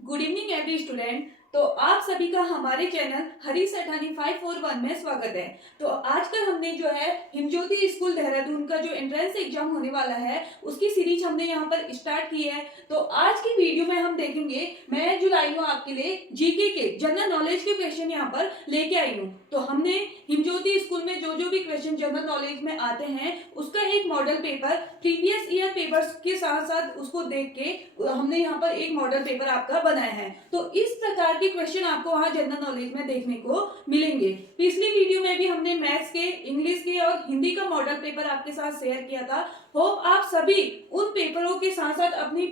Good evening every student. तो आप सभी का हमारे चैनल हरी सेठानी 541 में स्वागत है। तो आजकल हमने जो है हिमज्योति स्कूल देहरादून का जो एंट्रेंस एग्जाम होने वाला है उसकी सीरीज हमने यहाँ पर स्टार्ट की है। तो आज की वीडियो में हम देखेंगे, मैं जो लाई हूँ आपके लिए जीके के जनरल नॉलेज के क्वेश्चन यहाँ पर लेके आई हूँ। तो हमने हिमज्योति स्कूल में जो जो भी क्वेश्चन जनरल नॉलेज में आते हैं उसका एक model paper previous year papers के साथ साथ उसको देख के हमने यहाँ पर एक मॉडल पेपर आपका बनाया है। तो इस प्रकार के क्वेश्चन आपको वहाँ जनरल नॉलेज में देखने को मिलेंगे। पिछली वीडियो में भी हमने मैथ्स के, इंग्लिश के और हिंदी का मॉडल पेपर आपके साथ शेयर किया था। होप आप सभी उन पेपरों के साथ साथ अपनी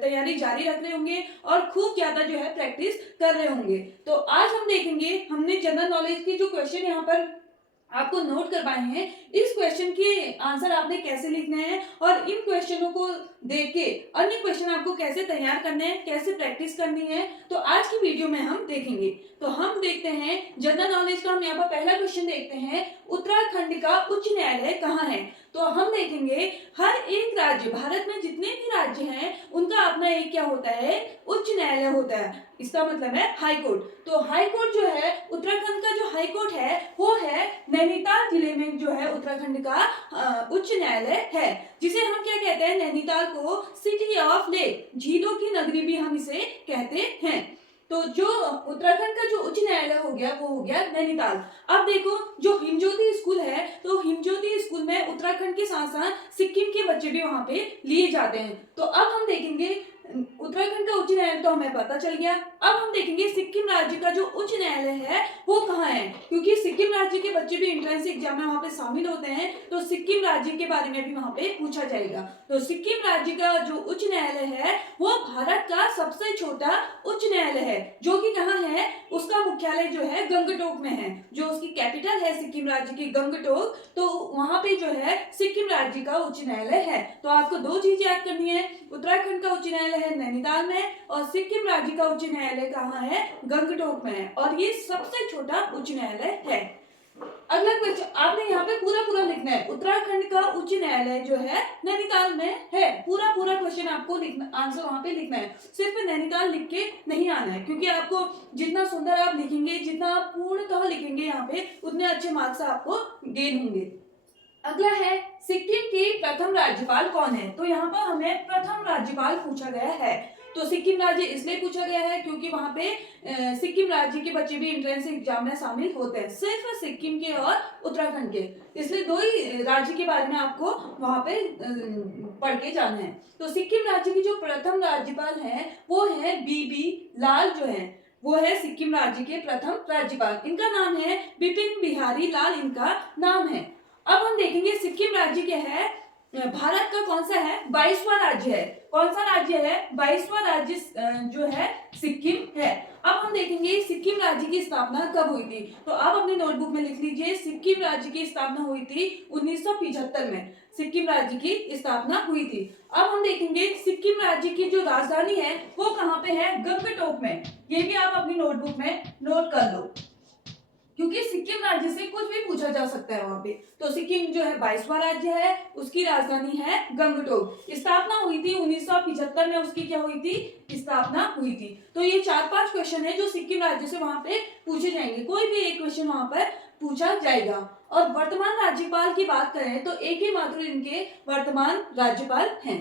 तैयारी जारी रख रहे होंगे और खूब ज्यादा जो है प्रैक्टिस कर रहे होंगे। तो आज हम देखेंगे, हमने जनरल नॉलेज के जो क्वेश्चन यहाँ पर आपको नोट करवाए हैं, इस क्वेश्चन के आंसर आपने कैसे लिखने हैं और इन क्वेश्चनों को देख के अन्य क्वेश्चन आपको कैसे तैयार करने हैं, कैसे प्रैक्टिस करनी है, तो आज की वीडियो में हम देखेंगे। तो हम देखते हैं जनरल नॉलेज का, हम यहाँ पर पहला क्वेश्चन देखते हैं, उत्तराखंड का उच्च न्यायालय कहाँ है। तो हम देखेंगे हर एक राज्य, भारत में जितने भी राज्य हैं उनका अपना एक क्या होता है, उच्च न्यायालय होता है। इसका मतलब है हाई कोर्ट। तो हाई कोर्ट जो है, उत्तराखंड का जो हाई कोर्ट है वो है नैनीताल जिले में जो है उत्तराखंड का उच्च न्यायालय है, जिसे हम क्या कहते हैं, नैनीताल को सिटी ऑफ लेक, झीलों की नगरी भी हम इसे कहते हैं। तो जो उत्तराखंड का जो उच्च न्यायालय हो गया वो हो गया नैनीताल। अब देखो जो हिमज्योति स्कूल है, तो हिमज्योति स्कूल में उत्तराखंड के साथ साथ सिक्किम के बच्चे भी वहां पे लिए जाते हैं। तो अब हम देखेंगे उत्तराखंड का उच्च न्यायालय तो हमें पता चल गया। अब हम देखेंगे सिक्किम राज्य का जो उच्च न्यायालय है वो कहाँ है, क्योंकि सिक्किम राज्य के बच्चे भी एंट्रेंस एग्जाम में वहां पे शामिल होते हैं, तो सिक्किम राज्य के बारे में भी वहां पे पूछा जाएगा। तो सिक्किम राज्य का जो उच्च न्यायालय है वो भारत का सबसे छोटा उच्च न्यायालय है, जो कि कहाँ है, उसका मुख्यालय जो है गंगटोक में है, जो उसकी कैपिटल है सिक्किम राज्य की गंगटोक। तो वहां पे जो है सिक्किम राज्य का उच्च न्यायालय है। तो आपको दो चीज याद करनी है, उत्तराखंड का उच्च न्यायालय है नैनीताल में और सिक्किम राज्य का उच्च न्यायालय कहाँ है, गंगटोक में है, और ये सबसे छोटा उच्च न्यायालय है। अगला क्वेश्चन आपने यहाँ पे पूरा पूरा लिखना है, उत्तराखंड का उच्च न्यायालय जो है नैनीताल में है, पूरा पूरा क्वेश्चन आपको लिखना, आंसर वहां पे लिखना है, सिर्फ नैनीताल लिख के नहीं आना है, क्योंकि आपको जितना सुंदर आप लिखेंगे, जितना आप पूर्णतः लिखेंगे यहाँ पे, उतने अच्छे मार्क्स आपको गेन होंगे। अगला है सिक्किम के प्रथम राज्यपाल कौन है। तो यहाँ पर हमें प्रथम राज्यपाल पूछा गया है। तो सिक्किम राज्य इसलिए पूछा गया है क्योंकि वहां पे सिक्किम राज्य के बच्चे भी एंट्रेंस एग्जाम में शामिल होते हैं, सिर्फ सिक्किम के और उत्तराखंड के, इसलिए दो ही राज्य के बारे में आपको वहां पे पढ़ के जाना है। तो सिक्किम राज्य की जो प्रथम राज्यपाल है वो है बीबी लाल, जो है वो है सिक्किम राज्य के प्रथम राज्यपाल। इनका नाम है बिपिन बिहारी लाल, इनका नाम है। अब हम देखेंगे सिक्किम राज्य क्या है, भारत का कौन सा है, 22वां राज्य है। कौन सा राज्य है, 22वां राज्य जो है सिक्किम है। अब हम देखेंगे सिक्किम राज्य की स्थापना कब हुई थी। तो आप अपने नोटबुक में लिख लीजिए, सिक्किम राज्य की स्थापना हुई थी 1975 में, सिक्किम राज्य की स्थापना हुई थी। अब हम देखेंगे सिक्किम राज्य की जो राजधानी है वो कहाँ पे है, गंगटोक में। ये भी आप अपनी नोटबुक में नोट कर लो, क्योंकि सिक्किम राज्य से कुछ भी पूछा जा सकता है वहां पे। तो सिक्किम जो है 22वां राज्य है, उसकी राजधानी है गंगटोक। स्थापना हुई थी 1975 में, उसकी क्या हुई थी, स्थापना हुई थी। तो ये 4-5 क्वेश्चन है जो सिक्किम राज्य से वहां पे पूछे जाएंगे, कोई भी एक क्वेश्चन वहां पर पूछा जाएगा। और वर्तमान राज्यपाल की बात करें तो एक ही मात्र इनके वर्तमान राज्यपाल हैं।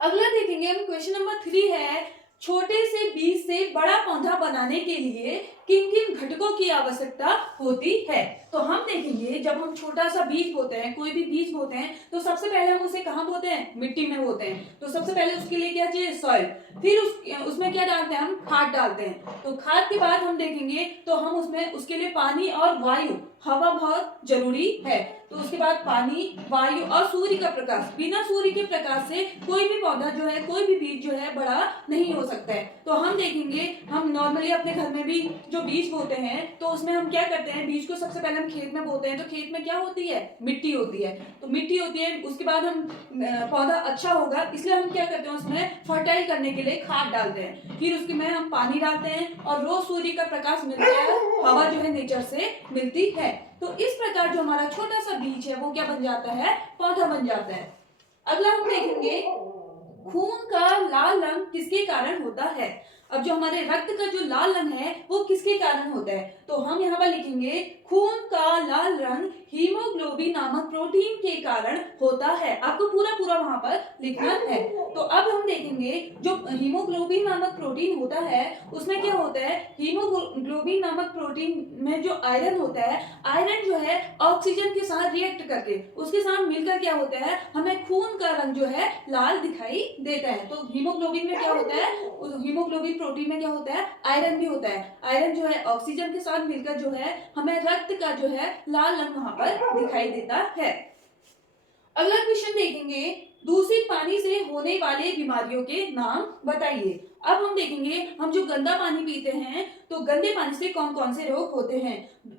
अगला देखेंगे हम, क्वेश्चन नंबर 3 है, छोटे से बीज से बड़ा पौधा बनाने के लिए किन किन घटकों की आवश्यकता होती है। तो हम देखेंगे जब हम छोटा सा बीज बोते हैं, कोई भी बीज बोते हैं, तो सबसे पहले हम उसे कहाँ बोते हैं, मिट्टी में बोते हैं। तो सबसे पहले उसके लिए क्या चाहिए, सॉइल, फिर उसमें क्या डालते हैं, हम खाद डालते हैं। तो खाद के बाद हम देखेंगे तो हम उसमें उसके लिए पानी और वायु, हवा बहुत जरूरी है। तो उसके बाद पानी, वायु और सूर्य का प्रकाश, बिना सूर्य के प्रकाश से कोई भी पौधा जो है, कोई भी बीज जो है बड़ा नहीं हो सकता है। तो हम देखेंगे, हम नॉर्मली अपने घर में भी जो बीज बोते हैं तो उसमें हम क्या करते हैं, बीज को सबसे पहले हम खेत में बोते हैं। तो खेत में क्या होती है, मिट्टी होती है। तो मिट्टी होती है, उसके बाद हम पौधा अच्छा होगा इसलिए हम क्या करते हैं, उसमें फर्टाइल करने के लिए खाद डालते हैं। फिर उसके में हम पानी डालते हैं और रोज सूर्य का प्रकाश मिलता है, हवा जो है नेचर से मिलती है। तो इस प्रकार जो हमारा छोटा सा बीज है वो क्या बन जाता है, पौधा बन जाता है। अगला हम देखेंगे खून का लाल रंग किसके कारण होता है? अब जो हमारे रक्त का जो लाल रंग है वो किसके कारण होता है? तो हम यहाँ पर लिखेंगे खून का लाल रंग हीमोग्लोबिन नामक प्रोटीन के कारण होता है। आपको पूरा पूरा वहां पर लिखना है। तो अब हम देखेंगे जो हीमोग्लोबिन नामक प्रोटीन होता है उसमें क्या होता है, हीमोग्लोबिन नामक प्रोटीन में जो आयरन होता है, आयरन जो है ऑक्सीजन के साथ रिएक्ट करके उसके साथ मिलकर क्या होता है, हमें खून का रंग जो है लाल दिखाई देता है। तो हीमोग्लोबिन में क्या होता है, हीमोग्लोबिन प्रोटीन में क्या होता है, आयरन भी होता है। आयरन जो है ऑक्सीजन के साथ मिलकर जो है हमें रक्त का जो है लाल रंग वहां पर दिखाई देता है। अगला क्वेश्चन देखेंगे, दूषित पानी से होने वाले बीमारियों के नाम बताइए। अब हम देखेंगे हम जो गंदा पानी पीते हैं तो गंदे पानी से कौन कौन से रोग होते हैं।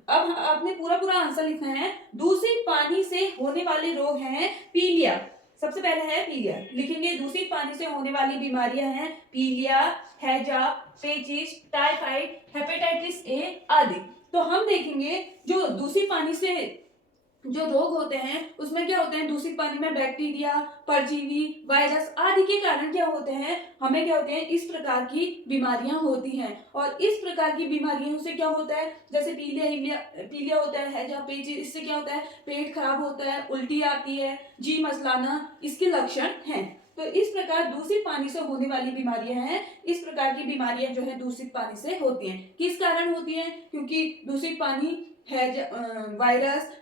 अब आपने पूरा पूरा आंसर लिखना है। दूषित पानी से होने वाले रोग हैं पीलिया, सबसे पहले है पीलिया, लिखेंगे दूषित पानी से होने वाली बीमारियां हैं पीलिया, हैजा, पेचिश, टाइफाइड, हेपेटाइटिस ए आदि। तो हम देखेंगे जो दूषित पानी से जो रोग होते हैं उसमें क्या होते हैं, दूषित पानी में बैक्टीरिया, परजीवी, वायरस आदि के कारण क्या होते हैं, हमें क्या होते हैं, इस प्रकार की बीमारियां होती हैं। और इस प्रकार की बीमारियों से क्या होता है, जैसे पीलिया होता है, हैजा, पेचिश, इससे क्या होता है, पेट खराब होता है, उल्टी आती है, जी मचलाना, इसके लक्षण हैं। तो इस प्रकार दूषित पानी से होने वाली बीमारियां हैं। इस प्रकार की बीमारियां जो है दूषित पानी से होती हैं। किस कारण होती हैं, क्योंकि दूषित पानी है, वायरस,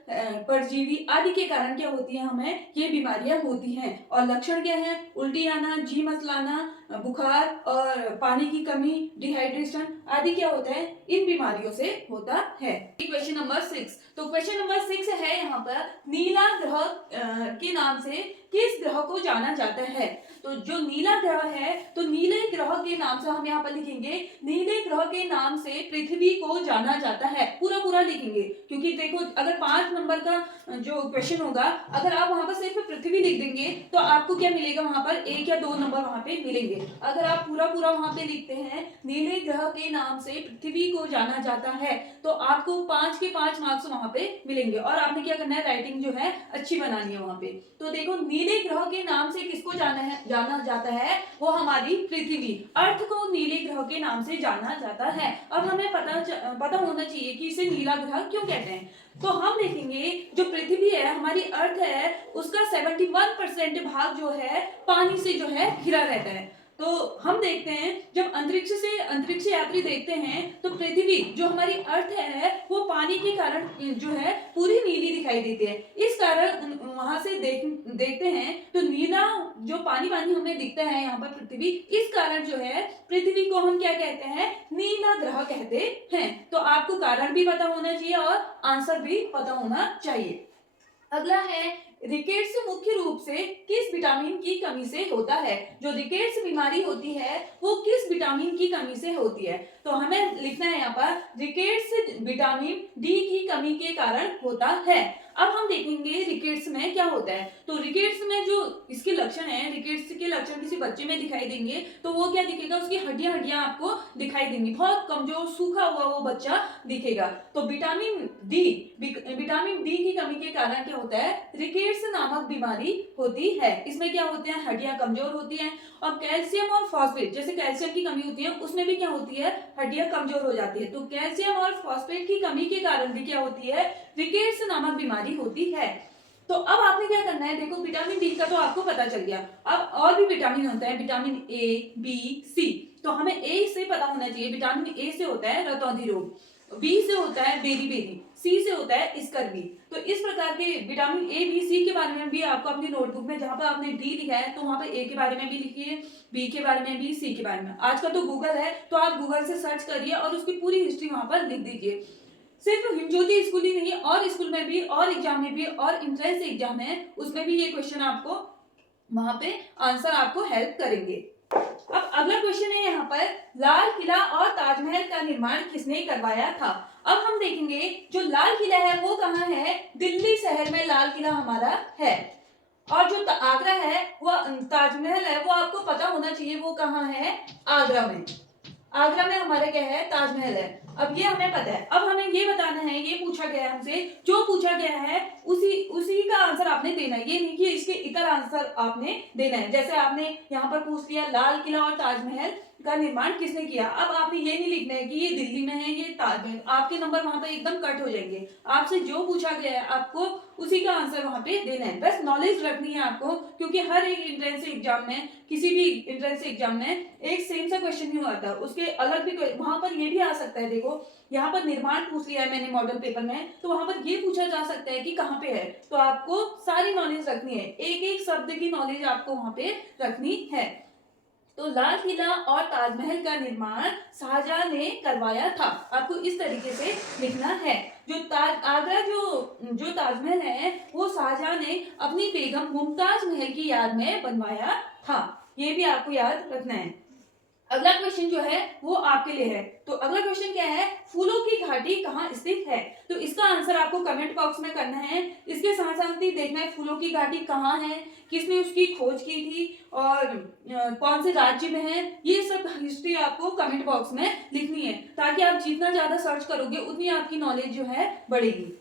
परजीवी आदि के कारण क्या होती है, हमें ये बीमारियां होती हैं। और लक्षण क्या है, उल्टी आना, जी मचलाना, बुखार और पानी की कमी, डिहाइड्रेशन आदि क्या होता है, इन बीमारियों से होता है। क्वेश्चन नंबर 6, तो क्वेश्चन नंबर 6 है यहाँ पर, नीला ग्रह के नाम से किस ग्रह को जाना जाता है। तो जो नीला ग्रह है, तो नीले ग्रह के नाम से हम यहाँ पर लिखेंगे, नीले ग्रह के नाम से पृथ्वी को जाना जाता है। पूरा पूरा लिखेंगे, क्योंकि देखो अगर 5 नंबर का जो क्वेश्चन होगा, अगर आप वहां पर सिर्फ पृथ्वी लिख देंगे तो आपको क्या मिलेगा, वहां पर 1 या 2 नंबर वहां पे मिलेंगे। अगर आप पूरा पूरा वहां पे लिखते हैं नीले ग्रह के नाम से पृथ्वी को जाना जाता है, तो आपको 5 के 5 मार्क्स वहां पे मिलेंगे। और आपने क्या करना है, राइटिंग जो है अच्छी बनानी है वहां पे। तो देखो नीले ग्रह के नाम से किसको जाना जाता है, वो हमारी पृथ्वी, अर्थ को नीले ग्रह के नाम से जाना जाता है। अब हमें पता होना चाहिए कि इसे नीला ग्रह क्यों कहते हैं। तो हम देखेंगे जो पृथ्वी है, हमारी अर्थ है, उसका 71% भाग जो है पानी से जो है घिरा रहता है। तो हम देखते हैं जब अंतरिक्ष यात्री देखते हैं तो पृथ्वी जो हमारी अर्थ है वो पानी के कारण जो है पूरी नीली दिखाई देती है। इस कारण वहां से देखते हैं तो नीला जो पानी हमें दिखता है यहाँ पर पृथ्वी, इस कारण जो है पृथ्वी को हम क्या कहते हैं, नीला ग्रह कहते हैं। तो आपको कारण भी पता होना चाहिए और आंसर भी पता होना चाहिए। अगला है, रिकेट्स मुख्य रूप से किस विटामिन की कमी से होता है। जो रिकेट्स बीमारी होती है वो किस विटामिन की कमी से होती है। तो हमें लिखना है यहाँ पर, रिकेट्स विटामिन डी की कमी के कारण होता है। अब हम देखेंगे रिकेट्स में क्या होता है। तो रिकेट्स में जो इसके लक्षण है, रिकेट्स के लक्षण किसी बच्चे में दिखाई देंगे तो वो क्या दिखेगा, उसकी हड्डियां आपको दिखाई देंगी, बहुत कमजोर सूखा हुआ वो बच्चा दिखेगा। तो विटामिन डी की कमी के कारण क्या होता है, रिकेट्स नामक बीमारी होती है। इसमें क्या होते हैं, हड्डियां कमजोर होती हैं। और कैल्शियम और फॉस्फेट, जैसे कैल्शियम की कमी होती है उसमें भी क्या होती है, हड्डियां कमजोर हो जाती है। तो कैल्शियम और फॉस्फेट की कमी के कारण भी क्या होती है, रिकेट्स नामक बीमारी होती है। तो अब आपने क्या करना है, देखो विटामिन डी का तो आपको पता चल गया। अब और भी विटामिन होता है, विटामिन ए, बी, सी। तो हमें ए से पता होना चाहिए, विटामिन ए से होता है रतौंधी रोग, बी से होता है बेरी, सी से होता है स्कर्वी। तो इस प्रकार के विटामिन ए, बी, सी के बारे में भी आपको अपनी नोटबुक में, जहां पर आपने डी लिखा है तो वहां पर ए के बारे में भी लिखिए, बी के बारे में भी, सी के बारे में। आजकल तो गूगल है तो आप गूगल से सर्च करिए और उसकी पूरी हिस्ट्री वहां पर लिख दीजिए। सिर्फ हिमज्योति स्कूल ही नहीं, और स्कूल में भी, और एग्जाम में भी, और एंट्रेंस एग्जाम है उसमें भी ये क्वेश्चन आपको वहां पे आंसर आपको हेल्प करेंगे। अब अगला क्वेश्चन है यहाँ पर, लाल किला और ताजमहल का निर्माण किसने करवाया था। अब हम देखेंगे जो लाल किला है वो कहाँ है, दिल्ली शहर में लाल किला हमारा है। और जो आगरा है वो ताजमहल है वो आपको पता होना चाहिए वो कहाँ है, आगरा में। आगरा में हमारा क्या है, ताजमहल है। अब ये हमें पता है। अब हमें ये बताना है, ये पूछा गया है हमसे, जो पूछा गया है उसी उसी का आंसर आपने देना है। ये नहीं कि इसके इतर आंसर आपने देना है। जैसे आपने यहाँ पर पूछ लिया लाल किला और ताजमहल का निर्माण किसने किया। अब आपने ये नहीं लिखना है कि ये दिल्ली में है, ये ताजमहल। आपके नंबर वहां पे एकदम कट हो जाएंगे। आपसे जो पूछा गया है आपको उसी का आंसर वहां पे देना है। बस नॉलेज रखनी है आपको, क्योंकि हर एक एंट्रेंस एग्जाम में, किसी भी एंट्रेंस एग्जाम में एक सेम सा क्वेश्चन नहीं आता, उसके अलग भी वहां पर ये भी आ सकता है। देखो यहाँ पर निर्माण पूछ लिया है मैंने मॉडल पेपर में, तो वहां पर ये पूछा जा सकता है कि कहाँ पे है। तो आपको सारी नॉलेज रखनी है, एक एक शब्द की नॉलेज आपको वहां पे रखनी है। तो लाल किला और ताजमहल का निर्माण शाहजहां ने करवाया था। आपको इस तरीके से लिखना है। जो आगरा जो ताजमहल है वो शाहजहां ने अपनी बेगम मुमताज महल की याद में बनवाया था। ये भी आपको याद रखना है। अगला क्वेश्चन जो है वो आपके लिए है। तो अगला क्वेश्चन क्या है, फूलों की घाटी कहाँ स्थित है। तो इसका आंसर आपको कमेंट बॉक्स में करना है। इसके साथ साथ ही देखना है फूलों की घाटी कहाँ है, किसने उसकी खोज की थी और कौन से राज्य में है। ये सब हिस्ट्री आपको कमेंट बॉक्स में लिखनी है, ताकि आप जितना ज्यादा सर्च करोगे उतनी आपकी नॉलेज जो है बढ़ेगी।